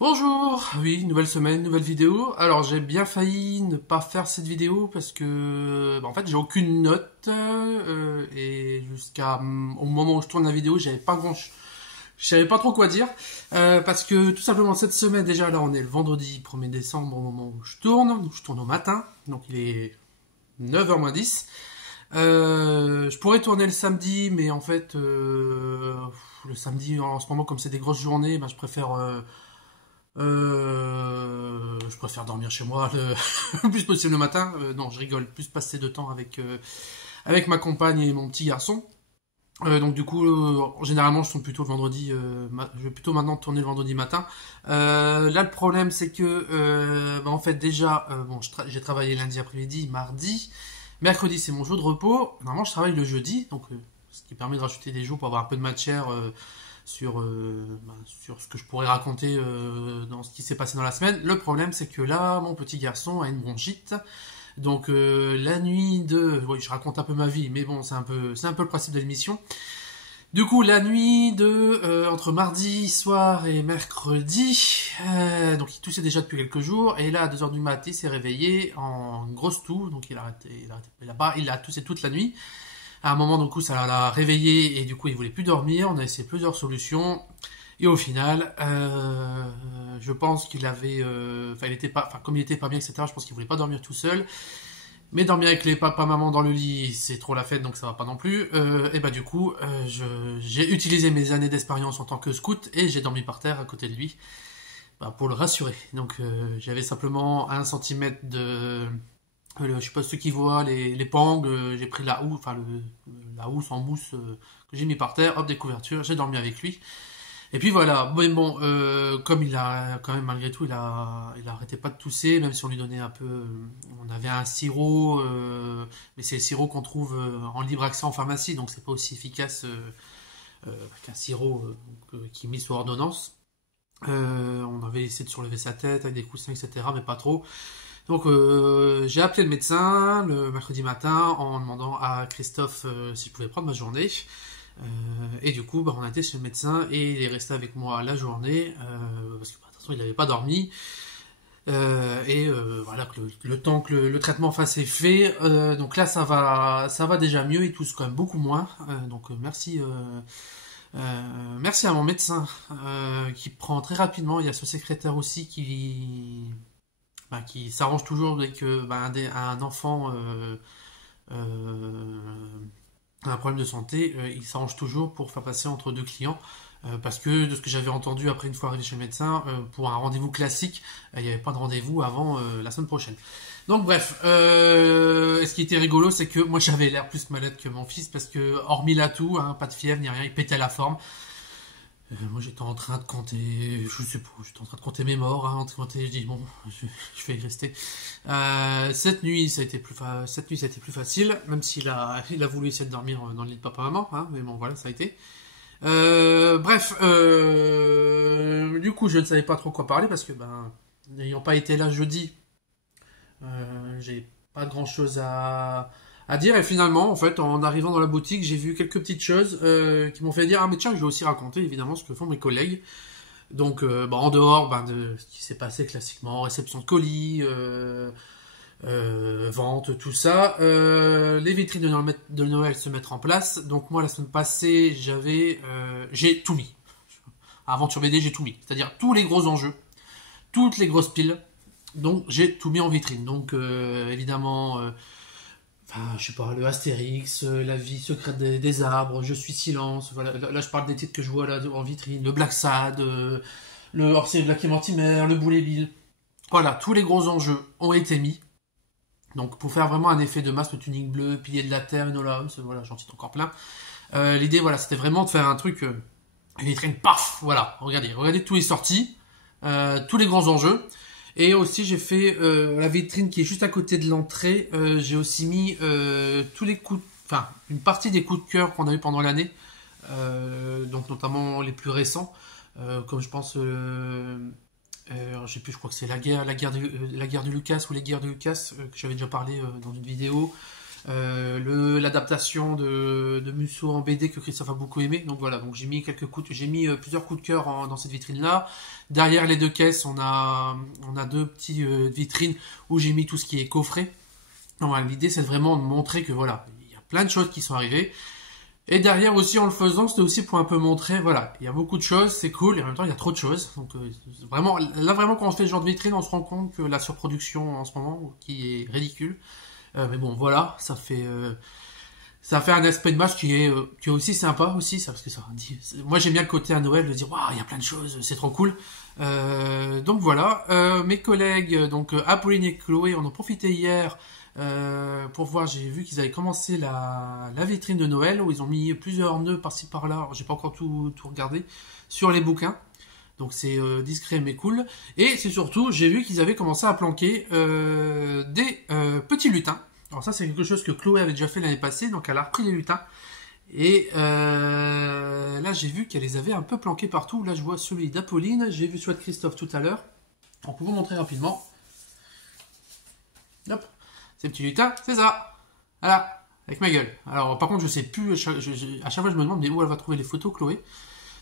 Bonjour, oui, nouvelle semaine, nouvelle vidéo. Alors j'ai bien failli ne pas faire cette vidéo parce que en fait j'ai aucune note et jusqu'à au moment où je tourne la vidéo je savais pas trop quoi dire parce que tout simplement cette semaine déjà là on est le vendredi 1er décembre au moment où je tourne au matin, donc il est 9h moins 10. Je pourrais tourner le samedi mais en fait le samedi en ce moment comme c'est des grosses journées, ben, je préfère dormir chez moi le plus possible le matin. Non, je rigole. Plus passer de temps avec ma compagne et mon petit garçon. Donc du coup, généralement, je tourne plutôt le vendredi. Je vais plutôt maintenant tourner le vendredi matin. Là, le problème, c'est que, en fait, déjà, bon, j'ai travaillé lundi après-midi, mardi, mercredi, c'est mon jour de repos. Normalement, je travaille le jeudi, donc ce qui permet de rajouter des jours pour avoir un peu de matière sur ce que je pourrais raconter dans ce qui s'est passé dans la semaine. Le problème, c'est que là, mon petit garçon a une bronchite. Donc la nuit de... Oui, je raconte un peu ma vie, mais bon, c'est un peu le principe de l'émission. Du coup, la nuit de entre mardi soir et mercredi, donc il toussait déjà depuis quelques jours, et là à 2h du matin, il s'est réveillé en grosse toux, donc il a toussé toute la nuit. À un moment, du coup, ça l'a réveillé et du coup, il voulait plus dormir. On a essayé plusieurs solutions. Et au final, je pense qu'il avait, enfin, il était pas, enfin, comme il était pas bien, etc. Je pense qu'il voulait pas dormir tout seul. Mais dormir avec les papa maman dans le lit, c'est trop la fête, donc ça va pas non plus. Et bah du coup, j'ai utilisé mes années d'expérience en tant que scout et j'ai dormi par terre à côté de lui, bah, pour le rassurer. Donc j'avais simplement 1 centimètre de, je sais pas ceux qui voient les pangs, j'ai pris la houe, enfin la housse en mousse que j'ai mis par terre, hop des couvertures, j'ai dormi avec lui. Et puis voilà, mais bon, comme il a quand même malgré tout, il arrêtait pas de tousser, même si on lui donnait un peu, on avait un sirop, mais c'est le sirop qu'on trouve en libre accès en pharmacie, donc c'est pas aussi efficace qu'un sirop qui est mis sous ordonnance. On avait essayé de surlever sa tête avec des coussins, etc., mais pas trop. Donc j'ai appelé le médecin le mercredi matin en demandant à Christophe s'il pouvait prendre ma journée. Et du coup, bah, on a été chez le médecin et il est resté avec moi la journée parce que bah, de toute façon il n'avait pas dormi. Voilà, que le temps que le traitement fasse effet. Donc là, ça va déjà mieux. Il tousse quand même beaucoup moins. Donc merci à mon médecin qui prend très rapidement. Il y a ce secrétaire aussi qui s'arrange toujours dès que un enfant euh, a un problème de santé, il s'arrange toujours pour faire passer entre deux clients. Parce que de ce que j'avais entendu après une fois arrivé chez le médecin, pour un rendez-vous classique, il n'y avait pas de rendez-vous avant la semaine prochaine. Donc bref, ce qui était rigolo, c'est que moi j'avais l'air plus malade que mon fils parce que hormis la toux, hein, pas de fièvre ni rien, il pétait la forme. Moi j'étais en train de compter, je sais pas, j'étais en train de compter mes morts, hein, en train de compter, je dis bon, je vais y rester. Cette nuit ça a été plus facile, même il a voulu essayer de dormir dans le lit de papa-maman, hein, mais bon voilà, ça a été. Du coup je ne savais pas trop quoi parler parce que n'ayant pas été là jeudi, j'ai pas grand chose à dire. Et finalement, en fait, en arrivant dans la boutique, j'ai vu quelques petites choses qui m'ont fait dire ah mais tiens, je vais aussi raconter évidemment ce que font mes collègues. Donc, en dehors de ce qui s'est passé classiquement, réception de colis, vente, tout ça, les vitrines de Noël se mettent en place. Donc moi, la semaine passée, j'ai tout mis. À Aventure BD, j'ai tout mis. C'est-à-dire tous les gros enjeux, toutes les grosses piles. Donc j'ai tout mis en vitrine. Donc évidemment, je sais pas, le Astérix, la vie secrète des arbres, Je suis silence. Voilà, là, je parle des titres que je vois là en vitrine. Le Black Sad, le hors-série de Black et Mortimer, le Boulet Bill. Voilà, tous les gros enjeux ont été mis. Donc pour faire vraiment un effet de masse, le tuning bleu, pilier de la terre, Enola Holmes, voilà, j'en cite encore plein. L'idée, voilà, c'était vraiment de faire un truc, une vitrine, paf, voilà, regardez tous les sorties, tous les grands enjeux. Et aussi j'ai fait la vitrine qui est juste à côté de l'entrée. J'ai aussi mis tous les enfin une partie des coups de cœur qu'on a eu pendant l'année, donc notamment les plus récents, comme je pense, je sais plus, je crois que c'est la guerre de Lucas ou les guerres de Lucas que j'avais déjà parlé dans une vidéo. l'adaptation de Musso en BD que Christophe a beaucoup aimé. Donc voilà, donc j'ai mis plusieurs coups de cœur dans cette vitrine-là. Derrière les deux caisses, on a deux petites vitrines où j'ai mis tout ce qui est coffret. Donc voilà, l'idée c'est vraiment de montrer que voilà, il y a plein de choses qui sont arrivées. Et derrière aussi, en le faisant, c'était aussi pour un peu montrer, voilà, il y a beaucoup de choses, c'est cool, et en même temps, il y a trop de choses. Donc, vraiment, là, vraiment, quand on fait ce genre de vitrine, on se rend compte que la surproduction en ce moment, qui est ridicule. Mais bon, voilà, ça fait un aspect de match qui est aussi sympa aussi, ça, parce que ça dit, moi, j'aime bien le côté à Noël de dire, waouh, il y a plein de choses, c'est trop cool. Donc voilà, mes collègues, donc Apolline et Chloé, en ont profité hier. Pour voir, j'ai vu qu'ils avaient commencé la vitrine de Noël où ils ont mis plusieurs nœuds par-ci par-là. J'ai pas encore tout regardé sur les bouquins, donc c'est discret mais cool. Et c'est surtout, j'ai vu qu'ils avaient commencé à planquer des petits lutins. Alors ça, c'est quelque chose que Chloé avait déjà fait l'année passée, donc elle a repris les lutins. Et là, j'ai vu qu'elle les avait un peu planqués partout. Là, je vois celui d'Apolline, j'ai vu celui de Christophe tout à l'heure. On peut vous montrer rapidement. Hop. Ces petits lutins, c'est ça. Voilà, avec ma gueule. Alors, par contre, je sais plus, à chaque fois, je me demande mais où elle va trouver les photos, Chloé.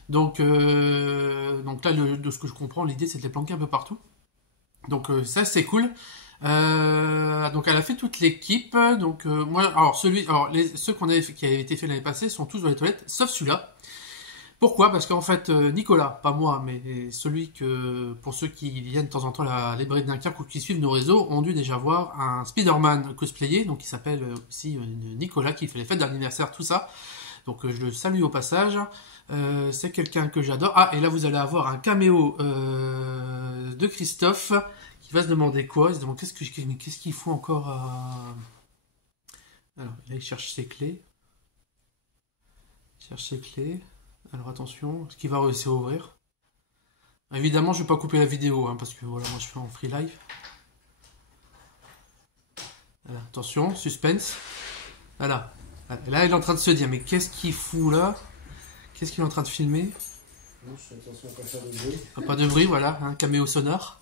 Donc là, de ce que je comprends, l'idée, c'est de les planquer un peu partout. Donc, ça, c'est cool. Donc, elle a fait toute l'équipe. Donc, moi, alors, ceux qui avaient été faits l'année passée sont tous dans les toilettes, sauf celui-là. Pourquoi? Parce qu'en fait, Nicolas, pas moi, mais pour ceux qui viennent de temps en temps à la librairie de Dunkerque ou qui suivent nos réseaux, ont dû déjà voir un Spider-Man cosplayé, donc il s'appelle aussi Nicolas, qui fait les fêtes d'anniversaire, tout ça. Donc je le salue au passage. C'est quelqu'un que j'adore. Ah, et là vous allez avoir un caméo de Christophe, qui va se demander quoi? Il se demande qu'est-ce qu'il faut encore à... Alors, là il cherche ses clés. Alors attention, est-ce qu'il va réussir à ouvrir? Évidemment, je vais pas couper la vidéo, hein, parce que voilà, moi je fais en free live. Voilà, attention, suspense. Voilà. Là, il est en train de se dire, mais qu'est-ce qu'il fout là? Qu'est-ce qu'il est en train de filmer? Non, je fais attention à pas faire de bruit. Pas de bruit, voilà, un caméo sonore.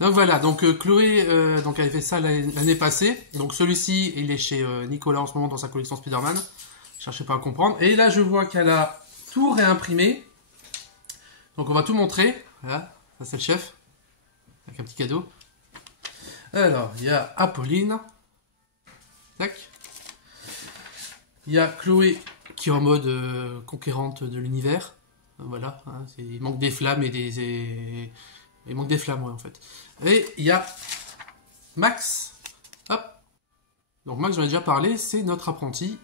Donc voilà, donc Chloé donc avait fait ça l'année passée. Donc celui-ci, il est chez Nicolas en ce moment dans sa collection Spider-Man. Cherchez pas à comprendre. Et là, je vois qu'elle a tout réimprimé. Donc, on va tout montrer. Voilà, ça c'est le chef. Avec un petit cadeau. Alors, il y a Apolline. Tac. Il y a Chloé qui est en mode conquérante de l'univers. Voilà, hein, il manque des flammes il manque des flammes, ouais, en fait. Et il y a Max. Hop. Donc, Max, j'en ai déjà parlé, c'est notre apprenti.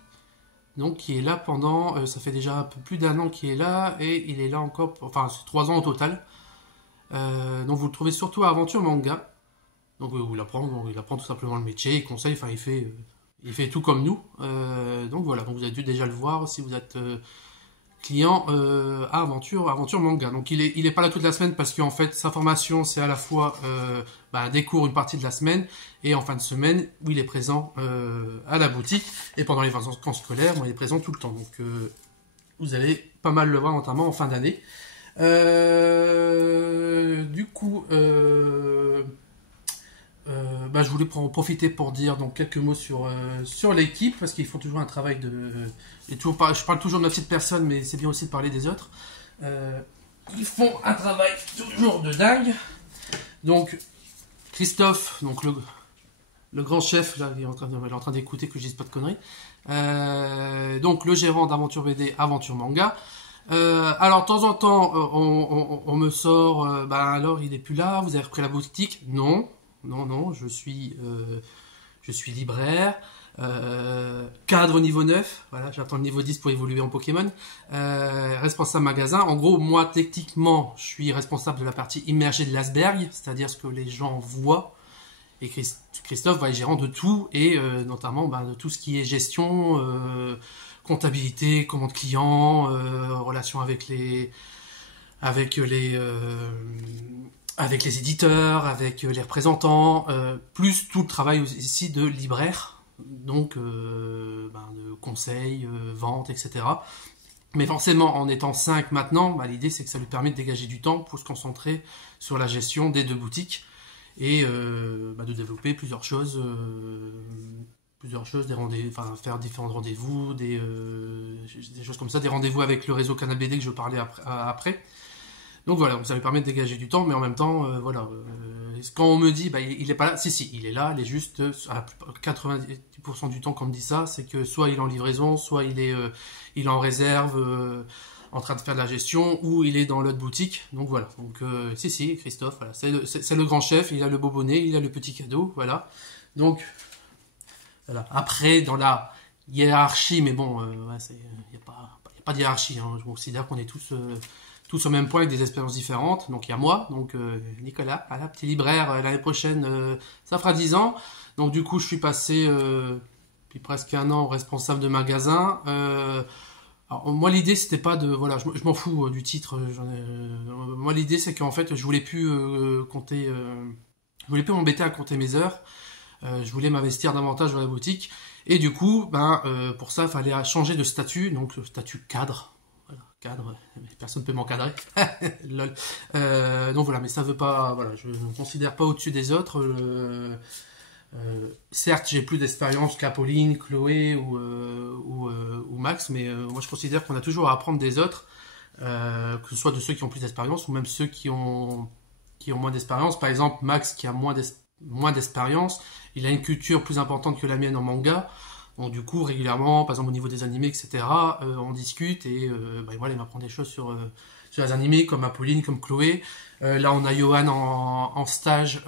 Donc, qui est là pendant, ça fait déjà un peu plus d'un an qu'il est là, et il est là encore, enfin, c'est 3 ans au total. Donc, vous le trouvez surtout à Aventure Manga. Donc, il apprend tout simplement le métier, il conseille, enfin, il fait tout comme nous. Donc, voilà, donc vous avez dû déjà le voir si vous êtes client à Aventure Manga. Donc, il est pas là toute la semaine parce qu'en fait, sa formation, c'est à la fois des cours une partie de la semaine et en fin de semaine où il est présent à la boutique. Et pendant les vacances scolaires, il est présent tout le temps. Donc, vous allez pas mal le voir, notamment en fin d'année. Du coup, je voulais en profiter pour dire donc quelques mots sur l'équipe parce qu'ils font toujours un travail je parle toujours de ma petite personne, mais c'est bien aussi de parler des autres. Ils font un travail toujours de dingue. Donc Christophe, donc le grand chef, là, il est en train d'écouter que je dise pas de conneries. Donc le gérant d'Aventure BD, Aventure Manga. Alors de temps en temps, on me sort, alors il est plus là, vous avez repris la boutique? Non, je suis libraire, cadre niveau 9, voilà, j'attends le niveau 10 pour évoluer en Pokémon, responsable magasin. En gros, moi, techniquement, je suis responsable de la partie immergée de l'iceberg, c'est-à-dire ce que les gens voient. Et Christophe va être gérant de tout, et notamment de tout ce qui est gestion, comptabilité, commande client, relation avec les éditeurs, avec les représentants, plus tout le travail ici de libraire, donc de conseil, vente, etc. Mais forcément, en étant 5 maintenant, l'idée c'est que ça lui permet de dégager du temps pour se concentrer sur la gestion des 2 boutiques. et de développer plusieurs choses, des rendez-vous, enfin faire différents rendez-vous, des choses comme ça, des rendez-vous avec le réseau Canal BD que je parlais après. Donc voilà, donc ça lui permet de dégager du temps, mais en même temps, quand on me dit, il est pas là, si, il est là, il est juste, à 90% du temps qu'on me dit ça, c'est que soit il est en livraison, soit il est en réserve, en train de faire de la gestion, ou il est dans l'autre boutique. Donc voilà, donc si, Christophe, voilà, c'est le grand chef, il a le beau bonnet, il a le petit cadeau, voilà. Donc, voilà. Après, dans la hiérarchie, mais bon, il n'y a pas de hiérarchie, hein. Je considère qu'on est tous au même point avec des expériences différentes. Donc il y a moi, donc Nicolas, voilà, petit libraire, l'année prochaine, ça fera 10 ans. Donc du coup, je suis passé depuis presque un an responsable de magasin. Alors, moi, l'idée, c'était pas de... Voilà, je m'en fous du titre. Moi, l'idée, c'est qu'en fait, je voulais plus compter... je voulais plus m'embêter à compter mes heures. Je voulais m'investir davantage dans la boutique. Et du coup, pour ça, il fallait changer de statut. Donc, le statut cadre. Cadre, personne ne peut m'encadrer. Lol. Donc voilà, mais ça veut pas. Voilà, je ne me considère pas au-dessus des autres. Certes, j'ai plus d'expérience qu'Apolline, Chloé ou Max, mais moi je considère qu'on a toujours à apprendre des autres, que ce soit de ceux qui ont plus d'expérience ou même ceux qui ont moins d'expérience. Par exemple, Max qui a moins d'expérience, il a une culture plus importante que la mienne en manga. Donc du coup, régulièrement, par exemple au niveau des animés, etc., on discute et voilà, il m'apprend des choses sur les animés, comme Apolline, comme Chloé. Là, on a Johan en stage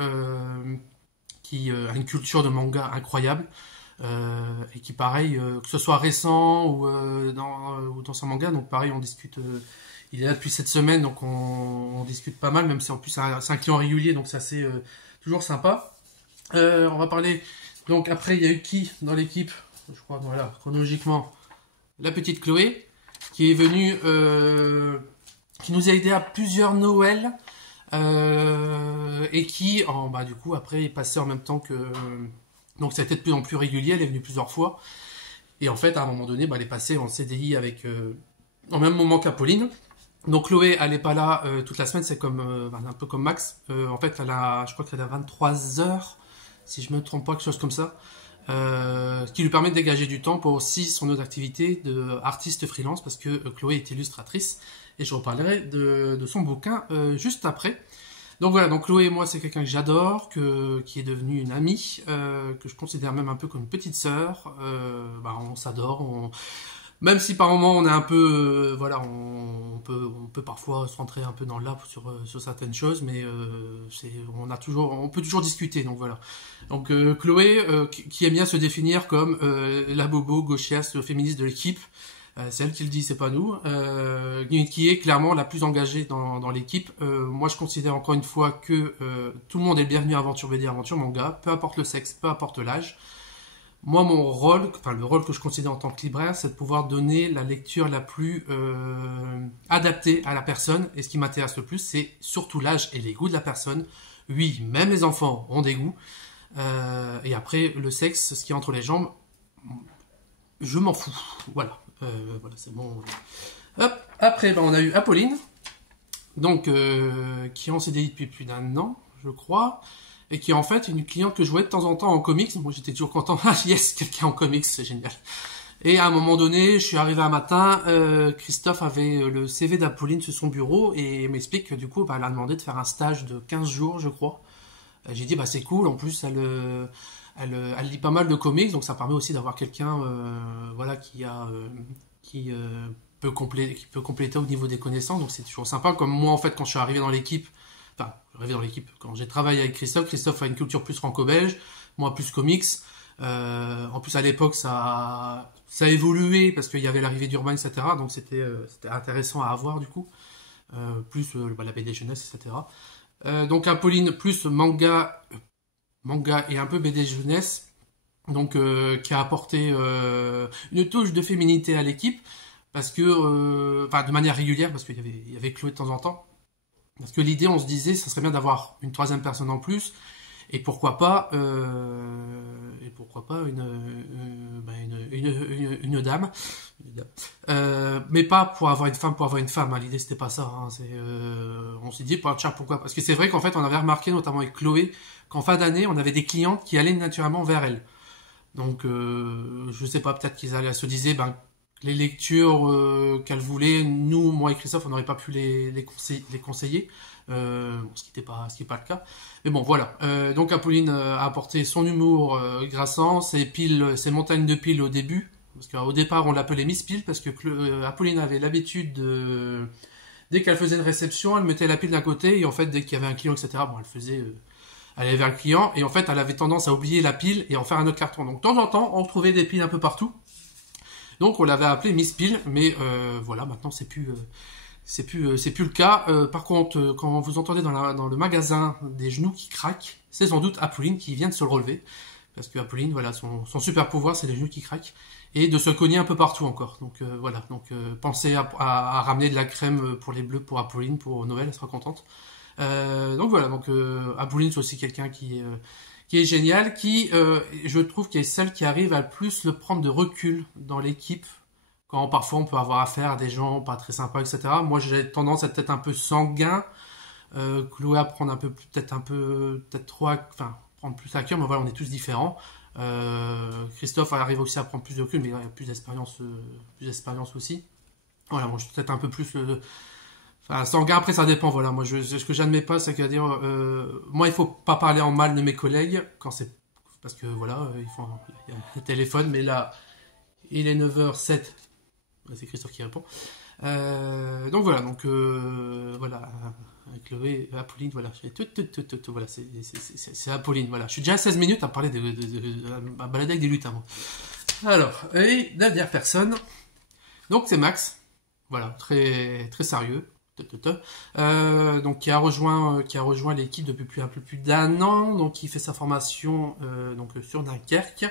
qui a une culture de manga incroyable et qui, pareil, que ce soit récent ou dans son manga, donc pareil, on discute. Il est là depuis cette semaine, donc on discute pas mal, même si en plus c'est un client régulier, donc c'est assez toujours sympa. On va parler. Donc après, il y a eu qui dans l'équipe? Je crois, voilà, chronologiquement, la petite Chloé, qui est venue, qui nous a aidé à plusieurs Noëls, et qui, du coup, après, est passée en même temps que... donc ça a été de plus en plus régulier, elle est venue plusieurs fois. Et en fait, à un moment donné, elle est passée en CDI avec, en même moment qu'Apolline. Donc Chloé, elle n'est pas là toute la semaine, c'est comme un peu comme Max. En fait, je crois qu'elle a 23 heures, si je me trompe pas, quelque chose comme ça. Ce qui lui permet de dégager du temps pour aussi son autre activité d'artiste freelance, parce que Chloé est illustratrice, et je reparlerai de son bouquin juste après. Donc voilà, donc Chloé et moi, c'est quelqu'un que j'adore, qui est devenu une amie, que je considère même un peu comme une petite sœur. On s'adore, même si par moments on est un peu, on peut parfois se rentrer un peu dans l'âme sur certaines choses, mais on peut toujours discuter. Donc voilà. Donc Chloé, qui aime bien se définir comme la bobo gauchiaste féministe de l'équipe, c'est elle qui le dit, c'est pas nous, qui est clairement la plus engagée dans l'équipe. Moi, je considère encore une fois que tout le monde est le bienvenu à Aventure BD, Aventure Manga, peu importe le sexe, peu importe l'âge. Moi, mon rôle, le rôle que je considère en tant que libraire, c'est de pouvoir donner la lecture la plus adaptée à la personne. Et ce qui m'intéresse le plus, c'est surtout l'âge et les goûts de la personne. Oui, même les enfants ont des goûts. Et après, le sexe, ce qui est entre les jambes, je m'en fous. Voilà, c'est bon. Hop. Après, on a eu Apolline, donc qui est en CDI depuis plus d'un an, je crois. Et qui est en fait une cliente que je voyais de temps en temps en comics. Moi, j'étais toujours content. Ah, yes, quelqu'un en comics, c'est génial. Et à un moment donné, je suis arrivé un matin, Christophe avait le CV d'Apolline sur son bureau et m'explique que du coup, elle a demandé de faire un stage de 15 jours, je crois. J'ai dit, c'est cool. En plus, elle lit pas mal de comics, donc ça permet aussi d'avoir quelqu'un, qui peut compléter au niveau des connaissances. Donc c'est toujours sympa. Comme moi, en fait, quand je suis arrivé dans l'équipe, quand j'ai travaillé avec Christophe a une culture plus franco-belge, moi plus comics. En plus à l'époque ça a évolué parce qu'il y avait l'arrivée d'Urban, etc. Donc c'était intéressant à avoir du coup. Plus la BD jeunesse, etc. Donc Apolline plus manga et un peu BD jeunesse. Donc qui a apporté une touche de féminité à l'équipe parce que de manière régulière parce qu'il y avait Chloé de temps en temps. Parce que l'idée, on se disait, ça serait bien d'avoir une troisième personne en plus. Et pourquoi pas, une dame. Mais pas pour avoir une femme. Hein. L'idée c'était pas ça. Hein. On s'est dit, tiens, pourquoi? Parce que c'est vrai qu'en fait, on avait remarqué, notamment avec Chloé, qu'en fin d'année, on avait des clientes qui allaient naturellement vers elle. Donc, je sais pas, peut-être qu'ils se disaient, les lectures qu'elle voulait, nous, moi et Christophe, on n'aurait pas pu les conseiller. Ce qui n'est pas le cas. Mais bon, voilà. Donc Apolline a apporté son humour grassant, ses montagnes de piles au début. Parce qu'au départ, on l'appelait Miss Pile, parce que Apolline avait l'habitude de... Dès qu'elle faisait une réception, elle mettait la pile d'un côté, et en fait, dès qu'il y avait un client, etc., elle allait vers le client, et en fait, elle avait tendance à oublier la pile et en faire un autre carton. Donc, de temps en temps, on retrouvait des piles un peu partout. Donc, on l'avait appelée Miss Pile, mais voilà, maintenant, c'est plus le cas. Par contre, quand vous entendez dans le magasin des genoux qui craquent, c'est sans doute Apolline qui vient de se le relever. Parce que Apolline, voilà, son super pouvoir, c'est les genoux qui craquent. Et de se cogner un peu partout encore. Donc voilà, pensez à ramener de la crème pour les bleus pour Apolline, pour Noël, elle sera contente. Donc voilà, Apolline, c'est aussi quelqu'un qui est génial, je trouve, qui est celle qui arrive à plus le prendre de recul dans l'équipe, quand parfois on peut avoir affaire à des gens pas très sympas, etc. Moi, j'ai tendance à être un peu sanguin, Chloé à prendre peut-être trop, prendre plus à cœur, mais voilà, on est tous différents. Christophe arrive aussi à prendre plus de recul, mais il a plus d'expérience aussi. Voilà, moi je suis peut-être un peu plus sanguin. Après, ça dépend. Voilà, moi ce que j'admets pas, c'est qu'à dire, moi il faut pas parler en mal de mes collègues quand c'est parce que voilà, il y a le téléphone, mais là il est 9h07. C'est Christophe qui répond. Donc voilà, voilà, Chloé, Apolline, voilà, voilà, c'est Apolline, voilà. Je suis déjà à 16 minutes à parler à balader avec des lutins. Moi. Alors, et dernière personne, donc c'est Max, voilà, très très sérieux, donc qui a rejoint l'équipe depuis un peu plus d'1 an, donc qui fait sa formation sur Dunkerque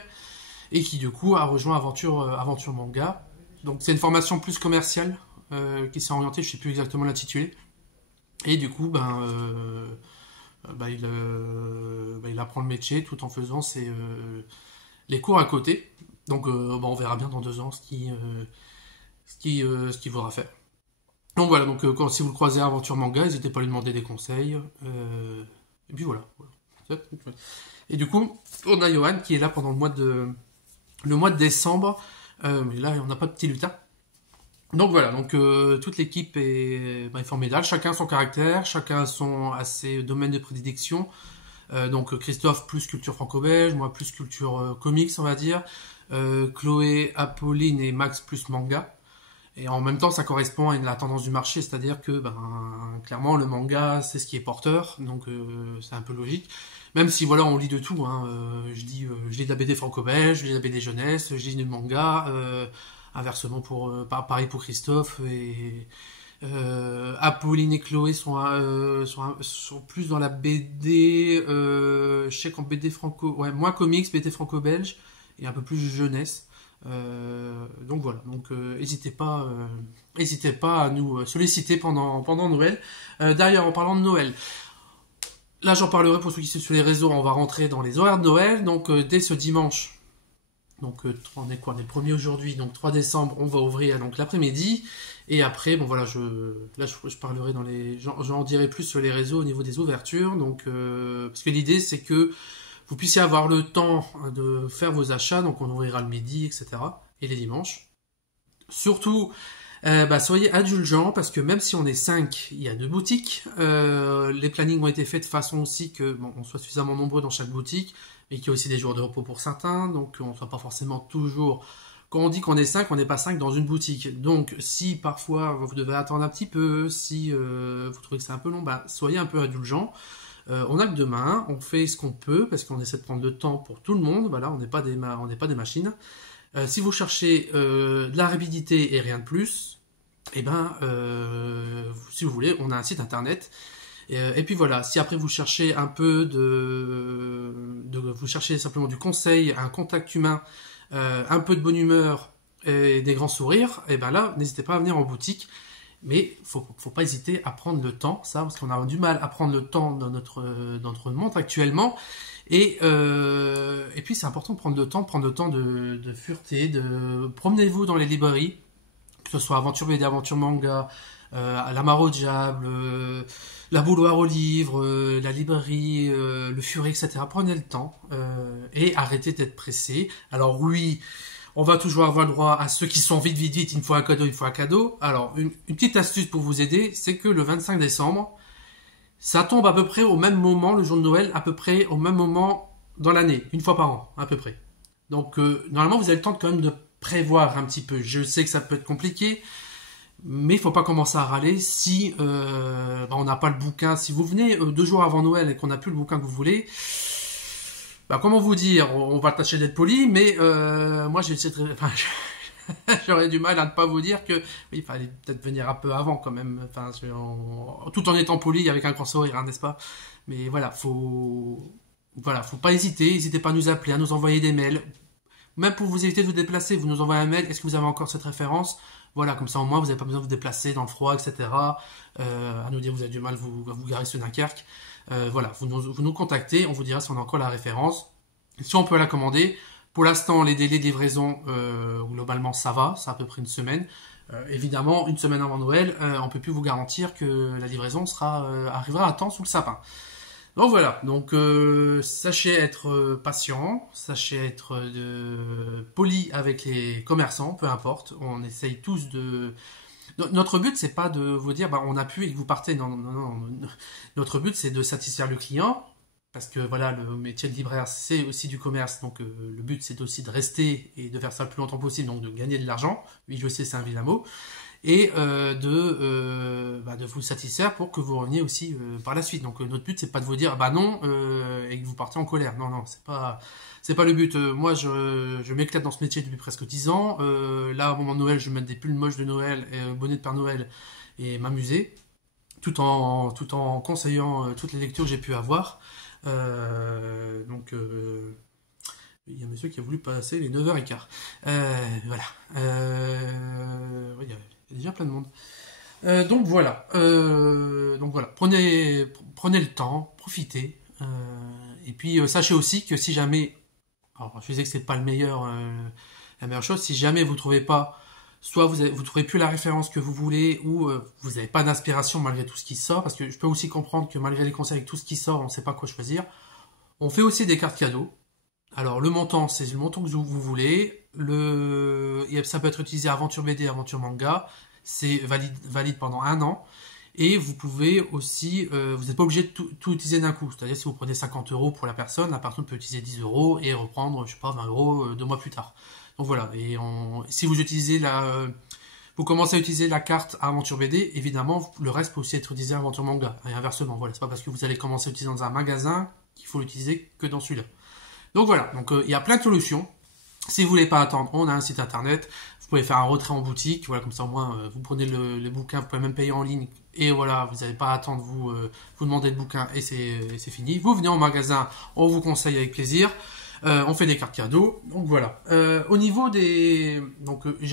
et qui du coup a rejoint Aventure Manga. Donc c'est une formation plus commerciale qui s'est orientée, je ne sais plus exactement l'intitulé. Et du coup, il apprend le métier tout en faisant les cours à côté. Donc on verra bien dans 2 ans ce qu'il faudra faire. Donc voilà, si vous le croisez à Aventure Manga, n'hésitez pas à lui demander des conseils. Et puis voilà. Et du coup, on a Johan qui est là pendant le mois de décembre. Mais là, on n'a pas de petit lutin. Donc voilà, toute l'équipe est formidable. Chacun son caractère, chacun a ses domaines de prédilection. Christophe plus culture franco-belge, moi plus culture comics, on va dire. Chloé, Apolline et Max plus manga. Et en même temps, ça correspond à la tendance du marché, c'est-à-dire que clairement le manga c'est ce qui est porteur, donc c'est un peu logique. Même si voilà, on lit de tout. Hein. Je lis de la BD franco-belge, je lis de la BD jeunesse, je lis du manga. Inversement pareil pour Christophe et Apolline et Chloé sont plus dans la BD. Je sais qu'en BD moins comics, BD franco-belge et un peu plus jeunesse. Donc voilà, n'hésitez pas à nous solliciter pendant Noël. D'ailleurs, en parlant de Noël, là j'en parlerai pour ceux qui sont sur les réseaux, on va rentrer dans les horaires de Noël, dès ce dimanche. On est quoi? On est le 1er aujourd'hui, donc 3 décembre, on va ouvrir l'après-midi. Et après, je parlerai j'en dirai plus sur les réseaux au niveau des ouvertures. Parce que l'idée, c'est que vous puissiez avoir le temps de faire vos achats. Donc, on ouvrira le midi, etc. Et les dimanches. Surtout, soyez indulgents parce que même si on est 5, il y a 2 boutiques. Les plannings ont été faits de façon aussi que on soit suffisamment nombreux dans chaque boutique. Et qu'il y a aussi des jours de repos pour certains, donc on ne soit pas forcément toujours... Quand on dit qu'on est 5, on n'est pas 5 dans une boutique. Donc si parfois vous devez attendre un petit peu, si vous trouvez que c'est un peu long, soyez un peu indulgents. On a que 2 mains, on fait ce qu'on peut, parce qu'on essaie de prendre le temps pour tout le monde, voilà, on n'est pas des machines. Si vous cherchez de la rapidité et rien de plus, si vous voulez, on a un site internet. Et puis voilà, si après vous cherchez un peu vous cherchez simplement du conseil, un contact humain, un peu de bonne humeur et des grands sourires, et là, n'hésitez pas à venir en boutique. Mais faut pas hésiter à prendre le temps, ça, parce qu'on a du mal à prendre le temps dans notre monde actuellement. Et puis c'est important de prendre le temps de fureter, de promenez-vous dans les librairies, que ce soit Aventure BD, Aventure Manga, la Mare au Diable, la Bouloire aux livres, la librairie, le Furet, etc. Prenez le temps et arrêtez d'être pressé. Alors oui, on va toujours avoir le droit à ceux qui sont vite, il me faut un cadeau, il me faut un cadeau. Alors une petite astuce pour vous aider, c'est que le 25 décembre, ça tombe à peu près au même moment, le jour de Noël, à peu près au même moment dans l'année, une fois par an, à peu près. Donc normalement, vous avez le temps quand même de prévoir un petit peu. Je sais que ça peut être compliqué, mais il faut pas commencer à râler si on n'a pas le bouquin. Si vous venez 2 jours avant Noël et qu'on n'a plus le bouquin que vous voulez, comment vous dire, on va tâcher d'être poli, mais moi j'aurais du mal à ne pas vous dire que il fallait peut-être venir un peu avant quand même, tout en étant poli avec un grand sourire, n'est-ce pas? Mais voilà, faut pas n'hésitez pas à nous appeler, à nous envoyer des mails. Même pour vous éviter de vous déplacer, vous nous envoyez un mail, est-ce que vous avez encore cette référence? Voilà, comme ça au moins vous n'avez pas besoin de vous déplacer dans le froid, etc. À nous dire vous avez du mal, vous garer sur Dunkerque. Voilà, vous nous contactez, on vous dira si on a encore la référence. Si on peut la commander. Pour l'instant, les délais de livraison, globalement, ça va, c'est à peu près une semaine. Évidemment, une semaine avant Noël, on peut plus vous garantir que la livraison arrivera à temps sous le sapin. Donc voilà, sachez être patient, sachez être poli avec les commerçants, peu importe. On essaye tous de... Notre but, c'est pas de vous dire on a pu et que vous partez. Non. Notre but, c'est de satisfaire le client. Parce que voilà, le métier de libraire, c'est aussi du commerce. Donc le but, c'est aussi de rester et de faire ça le plus longtemps possible. Donc de gagner de l'argent. Oui, je sais, c'est un vilain mot. Et de vous satisfaire pour que vous reveniez aussi par la suite. Donc notre but, c'est pas de vous dire non et que vous partez en colère. Non, c'est pas le but. Moi, je m'éclate dans ce métier depuis presque 10 ans. Là, au moment de Noël, je vais mettre des pulls moches de Noël, bonnet de Père Noël et m'amuser, tout en conseillant toutes les lectures que j'ai pu avoir. Il y a un monsieur qui a voulu passer les 9h15. Voilà. Il y a déjà plein de monde. Donc voilà. Prenez le temps, profitez. Et puis sachez aussi que si jamais, alors je sais que c'est pas la meilleure chose, si jamais vous trouvez pas, soit vous trouvez plus la référence que vous voulez, ou vous n'avez pas d'inspiration malgré tout ce qui sort, parce que je peux aussi comprendre que malgré les conseils avec tout ce qui sort, on ne sait pas quoi choisir. On fait aussi des cartes cadeaux. Alors le montant, c'est le montant que vous voulez. Ça peut être utilisé Aventure BD, Aventure Manga. C'est valide pendant 1 an. Et vous pouvez aussi, vous n'êtes pas obligé de tout utiliser d'un coup. C'est-à-dire si vous prenez 50 € pour la personne peut utiliser 10 € et reprendre, 20 € 2 mois plus tard. Donc voilà. Et si vous utilisez vous commencez à utiliser la carte Aventure BD, évidemment, le reste peut aussi être utilisé Aventure Manga. Et inversement, voilà. C'est pas parce que vous allez commencer à utiliser dans un magasin qu'il faut l'utiliser que dans celui-là. Donc voilà. Il y a plein de solutions. Si vous voulez pas attendre, on a un site internet. Vous pouvez faire un retrait en boutique. Voilà, comme ça au moins, vous prenez les bouquins, vous pouvez même payer en ligne. Et voilà, vous n'allez pas attendre, vous demandez le bouquin et c'est fini. Vous venez en magasin, on vous conseille avec plaisir. On fait des cartes cadeaux. Donc voilà. Au niveau j'ai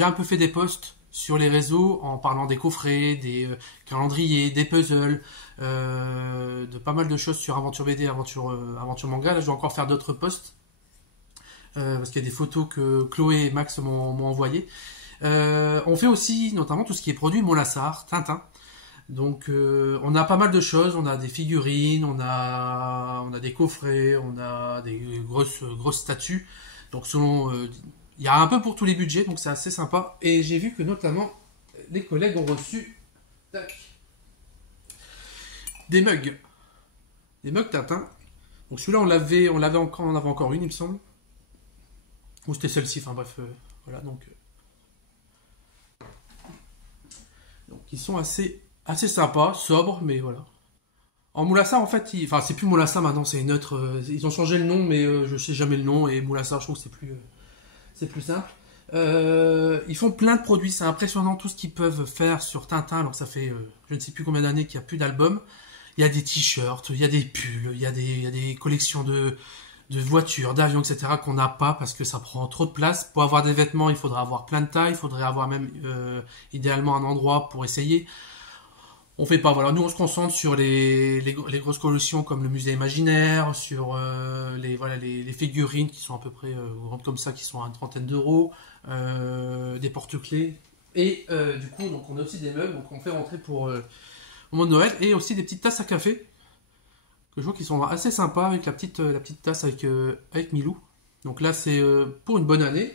un peu fait des posts sur les réseaux en parlant des coffrets, des calendriers, des puzzles, de pas mal de choses sur Aventure BD, Aventure Manga. Là, je vais encore faire d'autres posts. Parce qu'il y a des photos que Chloé et Max m'ont envoyées. On fait aussi notamment tout ce qui est produit Molassar, Tintin. Donc on a pas mal de choses, on a des figurines, on a des coffrets, on a des grosses statues. Donc il y a un peu pour tous les budgets, donc c'est assez sympa. Et j'ai vu que notamment les collègues ont reçu des mugs Tintin. Donc celui-là on avait encore une, il me semble. Ou c'était celle-ci, enfin bref, voilà, donc ils sont assez sympas, sobres, mais voilà. En Moulassa, en fait, c'est plus Moulassa maintenant, c'est une autre, ils ont changé le nom, mais je sais jamais le nom, et Moulassa, je trouve que c'est plus simple. Ils font plein de produits, c'est impressionnant tout ce qu'ils peuvent faire sur Tintin, alors ça fait je ne sais plus combien d'années qu'il n'y a plus d'albums. Il y a des t-shirts, il y a des pulls, il y a des collections de de voitures, d'avions, etc. qu'on n'a pas parce que ça prend trop de place. Pour avoir des vêtements, il faudra avoir plein de tailles, il faudrait avoir même idéalement un endroit pour essayer. On fait pas, voilà, nous on se concentre sur les grosses collections comme le musée imaginaire, sur les figurines qui sont à peu près grandes comme ça, qui sont à une trentaine d'euros, des porte-clés. Et du coup, donc on a aussi des meubles, donc on fait rentrer pour au moment de Noël, et aussi des petites tasses à café, que je vois qui sont assez sympas, avec la petite tasse avec Milou. Donc là c'est pour une bonne année.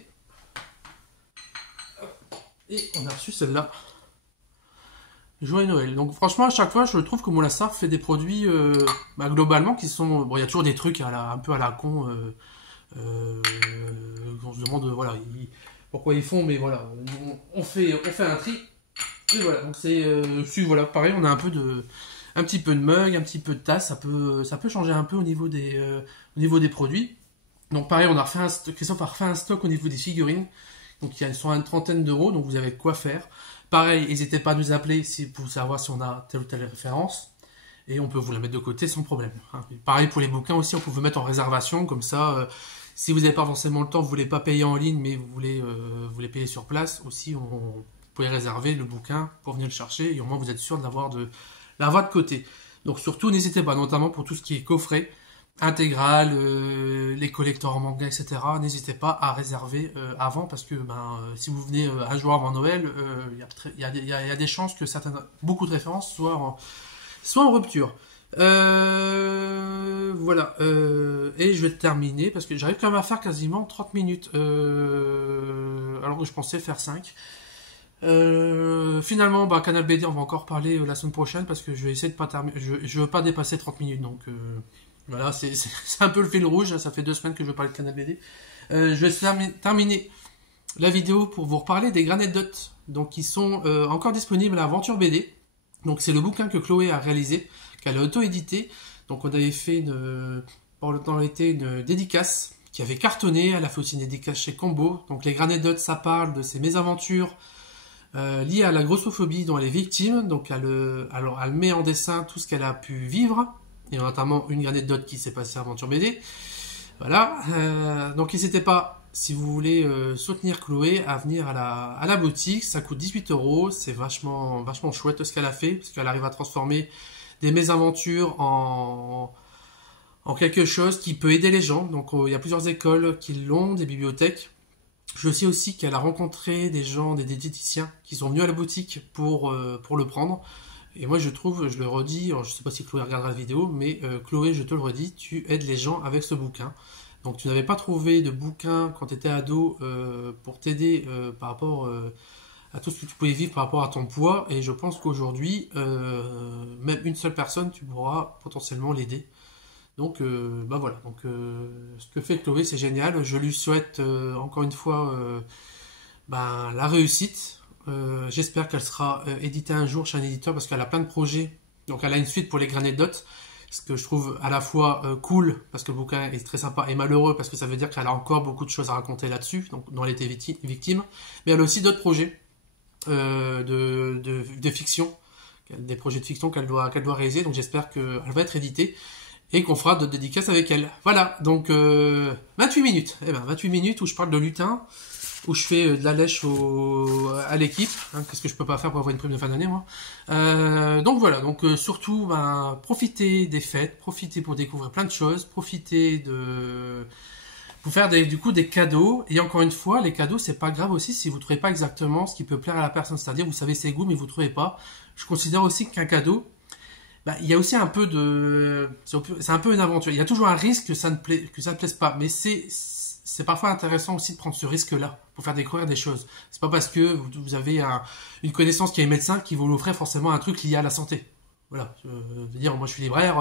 Et on a reçu celle-là. Joyeux Noël. Donc franchement, à chaque fois, je trouve que Molassar fait des produits globalement qui sont... Bon, il y a toujours des trucs un peu à la con. On se demande voilà, pourquoi ils font, mais voilà, on fait un tri. Et voilà, donc voilà, pareil, on a un petit peu de mug, un petit peu de tasse, ça peut changer un peu au niveau des produits. Donc pareil, Christophe a refait un stock au niveau des figurines. Donc ils sont à une trentaine d'euros, donc vous avez de quoi faire. Pareil, n'hésitez pas à nous appeler pour savoir si on a telle ou telle référence. Et on peut vous la mettre de côté sans problème. Pareil pour les bouquins aussi, on peut vous mettre en réservation. Comme ça, si vous n'avez pas forcément le temps, vous ne voulez pas payer en ligne, mais vous voulez payer sur place, aussi, vous pouvez réserver le bouquin pour venir le chercher. Et au moins, vous êtes sûr de l'avoir de côté. Donc surtout, n'hésitez pas, notamment pour tout ce qui est coffret, intégral, les collecteurs en manga, etc. N'hésitez pas à réserver avant parce que si vous venez un jour avant Noël, il y a des chances que beaucoup de références soient en rupture. Voilà. Et je vais terminer parce que j'arrive quand même à faire quasiment 30 minutes alors que je pensais faire 5. Finalement, Canal BD, on va encore parler la semaine prochaine parce que je vais essayer de pas terminer. Je veux pas dépasser 30 minutes, donc voilà, c'est un peu le fil rouge. Ça fait 2 semaines que je veux parler de Canal BD. Je vais terminer la vidéo pour vous reparler des Granette Dot, donc qui sont encore disponibles à Aventure BD. Donc c'est le bouquin que Chloé a réalisé, qu'elle a auto-édité. Donc on avait fait pendant le temps l'été une dédicace qui avait cartonné. Elle a fait aussi une dédicace chez Combo. Donc les Granette Dot, ça parle de ses mésaventures liées à la grossophobie dont elle est victime. Donc elle met en dessin tout ce qu'elle a pu vivre, et notamment une Granette Dot qui s'est passée à Aventure BD. Voilà. Donc n'hésitez pas, si vous voulez soutenir Chloé, à venir à la boutique. Ça coûte 18 €. C'est vachement chouette ce qu'elle a fait, parce qu'elle arrive à transformer des mésaventures en quelque chose qui peut aider les gens. Donc il y a plusieurs écoles qui l'ont, des bibliothèques. Je sais aussi qu'elle a rencontré des gens, des diététiciens qui sont venus à la boutique pour le prendre. Et moi je trouve, je le redis, alors je sais pas si Chloé regardera la vidéo, mais Chloé, je te le redis, tu aides les gens avec ce bouquin. Donc tu n'avais pas trouvé de bouquin quand tu étais ado pour t'aider par rapport à tout ce que tu pouvais vivre par rapport à ton poids, et je pense qu'aujourd'hui, même une seule personne, tu pourras potentiellement l'aider. Donc voilà, donc ce que fait Chloé, c'est génial. Je lui souhaite encore une fois la réussite. J'espère qu'elle sera éditée un jour chez un éditeur parce qu'elle a plein de projets. Donc elle a une suite pour les Granette Dot, ce que je trouve à la fois cool parce que le bouquin est très sympa, et malheureux parce que ça veut dire qu'elle a encore beaucoup de choses à raconter là-dessus, donc dont elle était victime. Mais elle a aussi d'autres projets de fiction, des projets de fiction qu'elle doit réaliser. Donc j'espère qu'elle va être éditée et qu'on fera d'autres dédicaces avec elle. Voilà, donc 28 minutes. 28 minutes où je parle de lutin, où je fais de la lèche à l'équipe, qu'est-ce que je peux pas faire pour avoir une prime de fin d'année, moi. Donc voilà, donc surtout, profitez des fêtes, profitez pour découvrir plein de choses, profitez pour faire du coup des cadeaux. Et encore une fois, les cadeaux, c'est pas grave aussi si vous trouvez pas exactement ce qui peut plaire à la personne, c'est-à-dire vous savez ses goûts mais vous trouvez pas. Je considère aussi qu'un cadeau, il y a aussi un peu c'est un peu une aventure. Il y a toujours un risque que ça ne plaise pas, mais c'est parfois intéressant aussi de prendre ce risque-là pour faire découvrir des choses. C'est pas parce que vous avez une connaissance qui est médecin qui vous l'offrez forcément un truc lié à la santé. Voilà. Je veux dire, moi je suis libraire,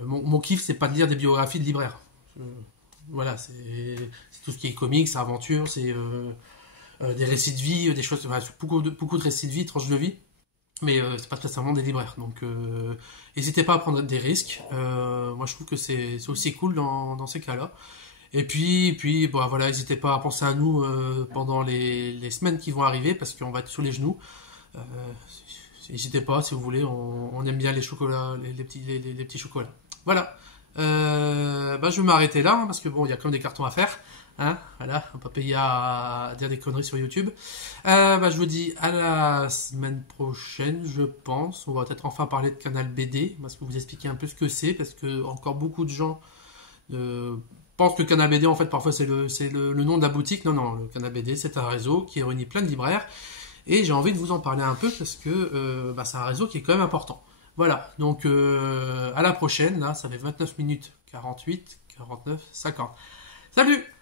mon kiff c'est pas de lire des biographies de libraires. Voilà, c'est tout ce qui est comics, c'est aventure, c'est des récits de vie, des choses, beaucoup de récits de vie, tranches de vie. Mais c'est pas spécialement des libraires, donc n'hésitez pas à prendre des risques. Moi je trouve que c'est aussi cool dans ces cas-là. Et puis voilà, n'hésitez pas à penser à nous pendant les semaines qui vont arriver, parce qu'on va être sur les genoux. N'hésitez pas si vous voulez, on aime bien les chocolats, les petits chocolats. Voilà, Je vais m'arrêter là, hein, parce que bon, il y a quand même des cartons à faire. Hein, voilà, on va pas payer à dire des conneries sur YouTube. Je vous dis à la semaine prochaine, je pense. On va peut-être enfin parler de Canal BD, parce que vous expliquer un peu ce que c'est, parce que encore beaucoup de gens pensent que Canal BD, en fait, parfois c'est le nom de la boutique. Non, non, le Canal BD, c'est un réseau qui réunit plein de libraires. Et j'ai envie de vous en parler un peu, parce que c'est un réseau qui est quand même important. Voilà, donc à la prochaine, là, ça fait 29 minutes 48, 49, 50. Salut!